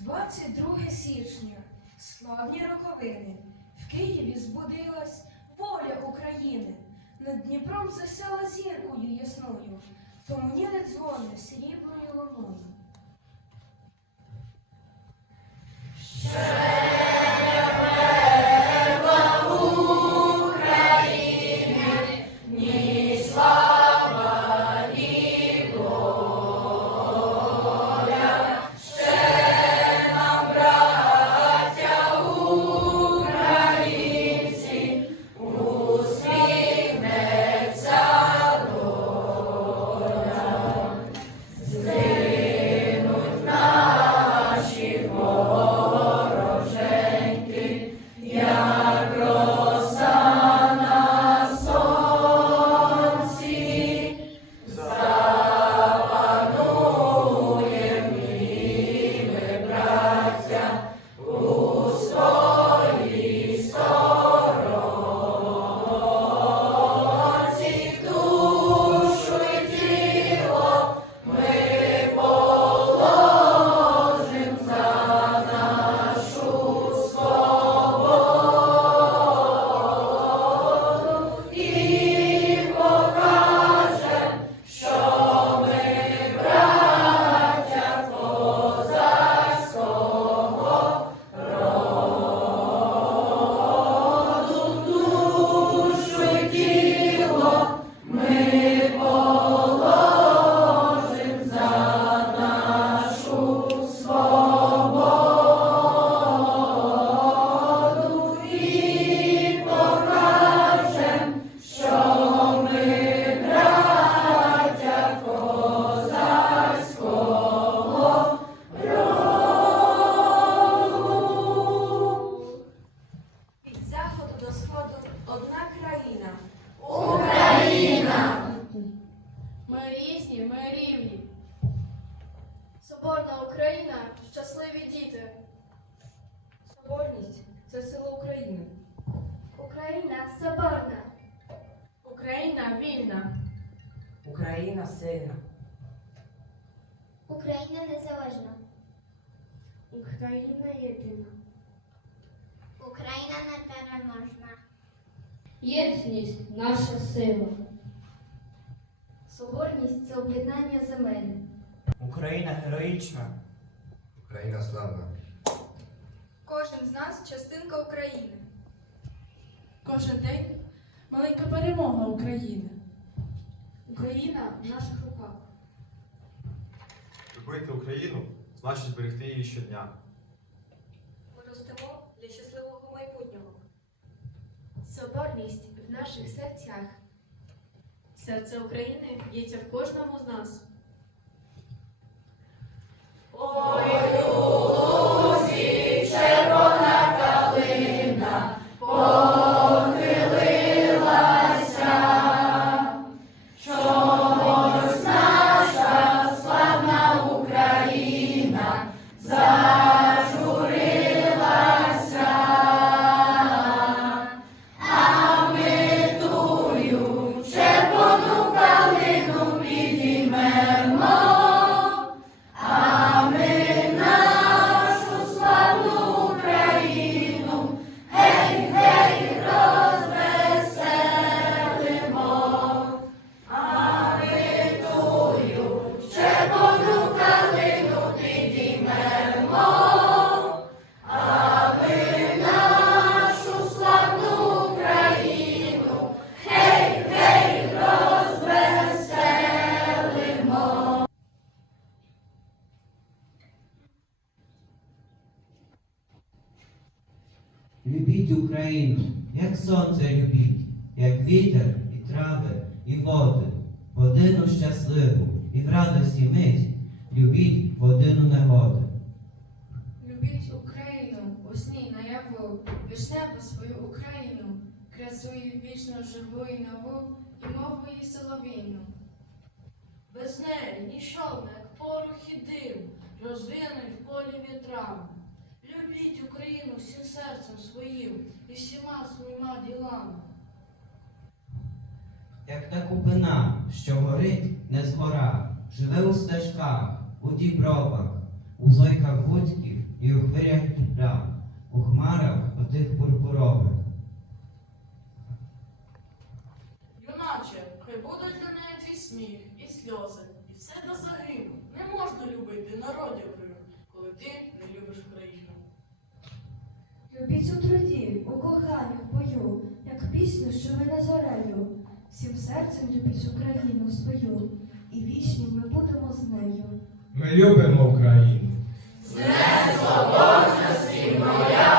22 січня, славні роковини. В Києві збудилась воля України. Над Дніпром засяла зіркою ясною, Фомоніли дзвони срібною луною. Україна сильна. Україна незалежна. Україна єдина. Україна непереможна. Єдність наша сила. Соборність це об'єднання земель. Україна героїчна. Україна славна. Кожен з нас частинка України. Кожен день маленька перемога України. Україна в наших руках. Любити Україну значить зберегти її щодня. Ми ростемо для щасливого майбутнього. Соборність в наших серцях. Серце України б'ється в кожному з нас. Za Любіть Україну, як сонце любіть, як вітер і трави, і води, в годину щасливу і в радості мить, любіть годину негоди. Любіть Україну, у сні наяву, вишневу свою Україну, красу вічно живу і нову, і мову її соловійну. Без неї ніщо не як порох і дим, розвинуть в полі вітрами. Любіть Україну всім серцем своїм і всіма своїми ділами. Як та купина, що горить не згора, живе у стежках, у дібровах, у зойках гудків і у хвилях Дніпра, у хмарах отих пурпурових. Юначе, хай буде для неї твій сміх і сльози, і все до загину. Не можна любити народів, у в бою, як пісню, що ви зорею. Всім серцем любіть Україну свою, і вічні ми будемо з нею. Ми любимо Україну. Це Днем Свободи!